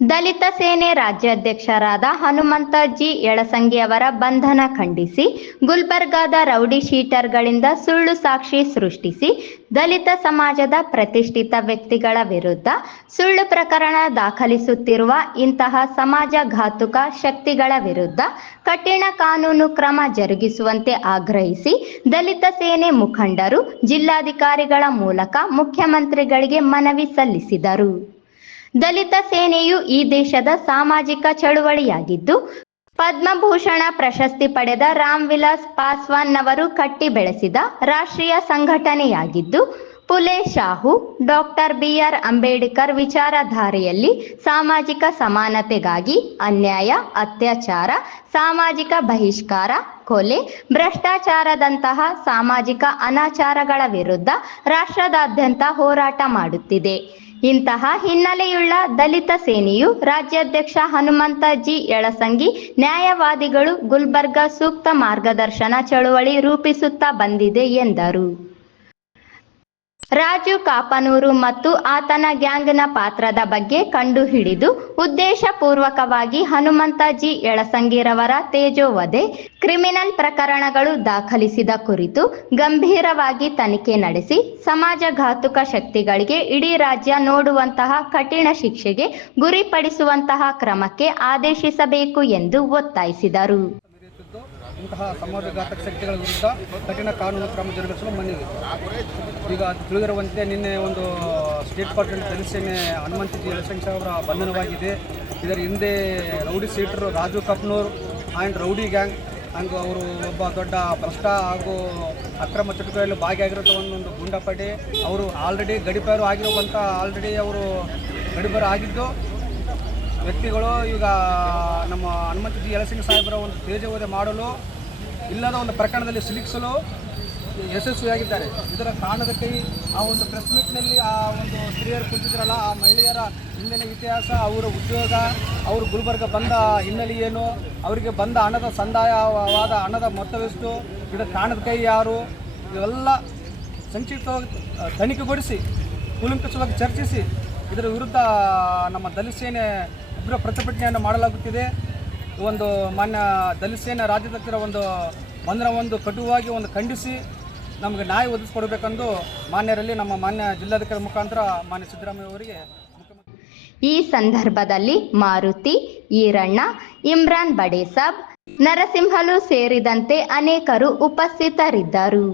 ದಲಿತ ಸೇನೆ ರಾಜ್ಯಾಧ್ಯಕ್ಷರಾದ ಹನುಮಂತ ಜಿ ಯಳಸಂಗಿ ಅವರ ಬಂಧನ ಖಂಡಿಸಿ ಗುಲ್ಬರ್ಗಾದ ರೌಡಿ ಶೀಟರ್ಗಳಿಂದ ಸುಳ್ಳು ಸಾಕ್ಷಿ ಸೃಷ್ಟಿಸಿ ದಲಿತ ಸಮಾಜದ ಪ್ರತಿಷ್ಠಿತ ವ್ಯಕ್ತಿಗಳ ವಿರುದ್ಧ ಸುಳ್ಳು ಪ್ರಕರಣ ದಾಖಲಿಸುತ್ತಿರುವ ಇಂತಹ ಸಮಾಜಘಾತುಕ ಶಕ್ತಿಗಳ ವಿರುದ್ಧ ಕಠಿಣ ಕಾನೂನು ಕ್ರಮ ಜರುಗಿಸುವಂತೆ ಆಗ್ರಹಿಸಿ ದಲಿತ ಸೇನೆ ಮುಖಂಡರು ಜಿಲ್ಲಾಧಿಕಾರಿಗಳ ಮೂಲಕ ಮುಖ್ಯಮಂತ್ರಿಗಳಿಗೆ ಮನವಿ ಸಲ್ಲಿಸಿದರು. ದಲಿತ ಸೇನೆಯು ಈ ದೇಶದ ಸಾಮಾಜಿಕ ಚಳುವಳಿಯಾಗಿದ್ದು, ಪದ್ಮಭೂಷಣ ಪ್ರಶಸ್ತಿ ಪಡೆದ ರಾಮ್ ವಿಲಾಸ್ ಪಾಸ್ವಾನ್ ಅವರು ಕಟ್ಟಿ ಬೆಳೆಸಿದ ರಾಷ್ಟ್ರೀಯ ಸಂಘಟನೆಯಾಗಿದ್ದು, ಪುಲೆ ಶಾಹು, ಡಾಕ್ಟರ್ ಬಿ.ಆರ್. ಅಂಬೇಡ್ಕರ್ ವಿಚಾರಧಾರೆಯಲ್ಲಿ ಸಾಮಾಜಿಕ ಸಮಾನತೆಗಾಗಿ ಅನ್ಯಾಯ, ಅತ್ಯಾಚಾರ, ಸಾಮಾಜಿಕ ಬಹಿಷ್ಕಾರ, ಕೊಲೆ, ಭ್ರಷ್ಟಾಚಾರದಂತಹ ಸಾಮಾಜಿಕ ಅನಾಚಾರಗಳ ವಿರುದ್ಧ ರಾಷ್ಟ್ರದಾದ್ಯಂತ ಹೋರಾಟ ಮಾಡುತ್ತಿದೆ. ಇಂತಹ ಹಿನ್ನೆಲೆಯುಳ್ಳ ದಲಿತ ಸೇನೆಯು ರಾಜ್ಯಾಧ್ಯಕ್ಷ ಹನುಮಂತ ಜಿ ಯಳಸಂಗಿ ನ್ಯಾಯವಾದಿಗಳು ಗುಲ್ಬರ್ಗಾ ಸೂಕ್ತ ಮಾರ್ಗದರ್ಶನ ಚಳುವಳಿ ರೂಪಿಸುತ್ತಾ ಬಂದಿದೆ ಎಂದರು. ರಾಜು ಕಾಪನೂರು ಮತ್ತು ಆತನ ಗ್ಯಾಂಗ್ನ ಪಾತ್ರದ ಬಗ್ಗೆ ಕಂಡುಹಿಡಿದು ಉದ್ದೇಶಪೂರ್ವಕವಾಗಿ ಹನುಮಂತ ಜಿ ಯಳಸಂಗಿರವರ ತೇಜೋವಧೆ ಕ್ರಿಮಿನಲ್ ಪ್ರಕರಣಗಳು ದಾಖಲಿಸಿದ ಕುರಿತು ಗಂಭೀರವಾಗಿ ತನಿಖೆ ನಡೆಸಿ ಸಮಾಜಘಾತುಕ ಶಕ್ತಿಗಳಿಗೆ ಇಡೀ ರಾಜ್ಯ ನೋಡುವಂತಹ ಕಠಿಣ ಶಿಕ್ಷೆಗೆ ಗುರಿಪಡಿಸುವಂತಹ ಕ್ರಮಕ್ಕೆ ಆದೇಶಿಸಬೇಕು ಎಂದು ಒತ್ತಾಯಿಸಿದರು. ಇಂತಹ ಸಮಾಜಘಾತಕ ಶಕ್ತಿಗಳ ವಿರುದ್ಧ ಕಠಿಣ ಕಾನೂನು ಕ್ರಮ ಜರುಗಿಸಲು ಮನವಿ. ಈಗ ತಿಳಿದಿರುವಂತೆ ನಿನ್ನೆ ಒಂದು ಸ್ಟೇಟ್ ಪಾರ್ಟಿ ದಲಿತ ಸೇನೆ ಹನುಮಂತ ಜಿ ಯಳಸಂಗಿ ಅವರ ಬಂಧನವಾಗಿದೆ. ಇದರ ಹಿಂದೆ rowdy sheeter Raju Kapnoor and rowdy gang ಹಾಗೂ ಅವರು ಒಬ್ಬ ದೊಡ್ಡ ಭ್ರಷ್ಟ ಹಾಗೂ ಅಕ್ರಮ ಚಟುವಟಿಕೆಯಲ್ಲಿ ಭಾಗಿಯಾಗಿರೋ ಒಂದು ಗುಂಡಪಡೆ ಅವರು ಆಲ್ರೆಡಿ ಗಡಿಪಾರು ಆಗಿರುವಂಥ ಅವರು ಗಡಿಪಾರು ಆಗಿದ್ದು ವ್ಯಕ್ತಿಗಳು ಈಗ ನಮ್ಮ ಹನುಮಂತ ಜಿ ಯಳಸಂಗಿ ಸಾಹೇಬರ ಒಂದು ತೇಜೋವಧೆ ಮಾಡಲು ಇಲ್ಲದ ಒಂದು ಪ್ರಕರಣದಲ್ಲಿ ಸಿಲುಕಿಸಲು ಯಶಸ್ವಿಯಾಗಿದ್ದಾರೆ. ಇದರ ಕಾರಣದಕ್ಕೆ ಆ ಒಂದು ಪ್ರೆಸ್ ಮೀಟ್ನಲ್ಲಿ ಆ ಒಂದು ಸ್ತ್ರೀಯರು ಕುಳಿತಿದ್ರಲ್ಲ, ಆ ಮಹಿಳೆಯರ ಹಿಂದಿನ ಇತಿಹಾಸ, ಅವರ ಉದ್ಯೋಗ, ಅವರು ಗುಲ್ಬರ್ಗ ಬಂದ ಹಿನ್ನೆಲೆ ಏನು, ಅವರಿಗೆ ಬಂದ ಹಣದ ಸಂದಾಯವಾದ ಹಣದ ಮೊತ್ತವೆಷ್ಟು, ಇದರ ಕಾರಣದ ಕೈ ಯಾರು, ಇವೆಲ್ಲ ಸಂಕ್ಷಿಪ್ತವಾಗಿ ತನಿಖೆಗೊಳಿಸಿ ಕೂಲಂಕಷವಾಗಿ ಚರ್ಚಿಸಿ ಇದರ ವಿರುದ್ಧ ನಮ್ಮ ದಲಿತ ಸೇನೆ ಉಗ್ರ ಪ್ರತಿಭಟನೆಯನ್ನು ಮಾಡಲಾಗುತ್ತಿದೆ. ಒಂದು ಮಾನ್ಯ ದಲಿತ ಸೇನೆ ರಾಜ್ಯಾಧ್ಯಕ್ಷರ ಒಂದು ಕಟುವಾಗಿ ಖಂಡಿಸಿ ನಮಗೆ ನ್ಯಾಯ ಒದಗಿಸಿಕೊಡಬೇಕೆಂದು ಮಾನ್ಯರಲ್ಲಿ ನಮ್ಮ ಮಾನ್ಯ ಜಿಲ್ಲಾಧಿಕಾರಿ ಮುಖಾಂತರ ಮಾನ್ಯ ಸಿದ್ದರಾಮಯ್ಯ ಅವರಿಗೆ ಈ ಸಂದರ್ಭದಲ್ಲಿ ಮಾರುತಿ, ಈರಣ್ಣ, ಇಮ್ರಾನ್ ಬಡೇಸಾಬ್, ನರಸಿಂಹಲು ಸೇರಿದಂತೆ ಅನೇಕರು ಉಪಸ್ಥಿತರಿದ್ದರು.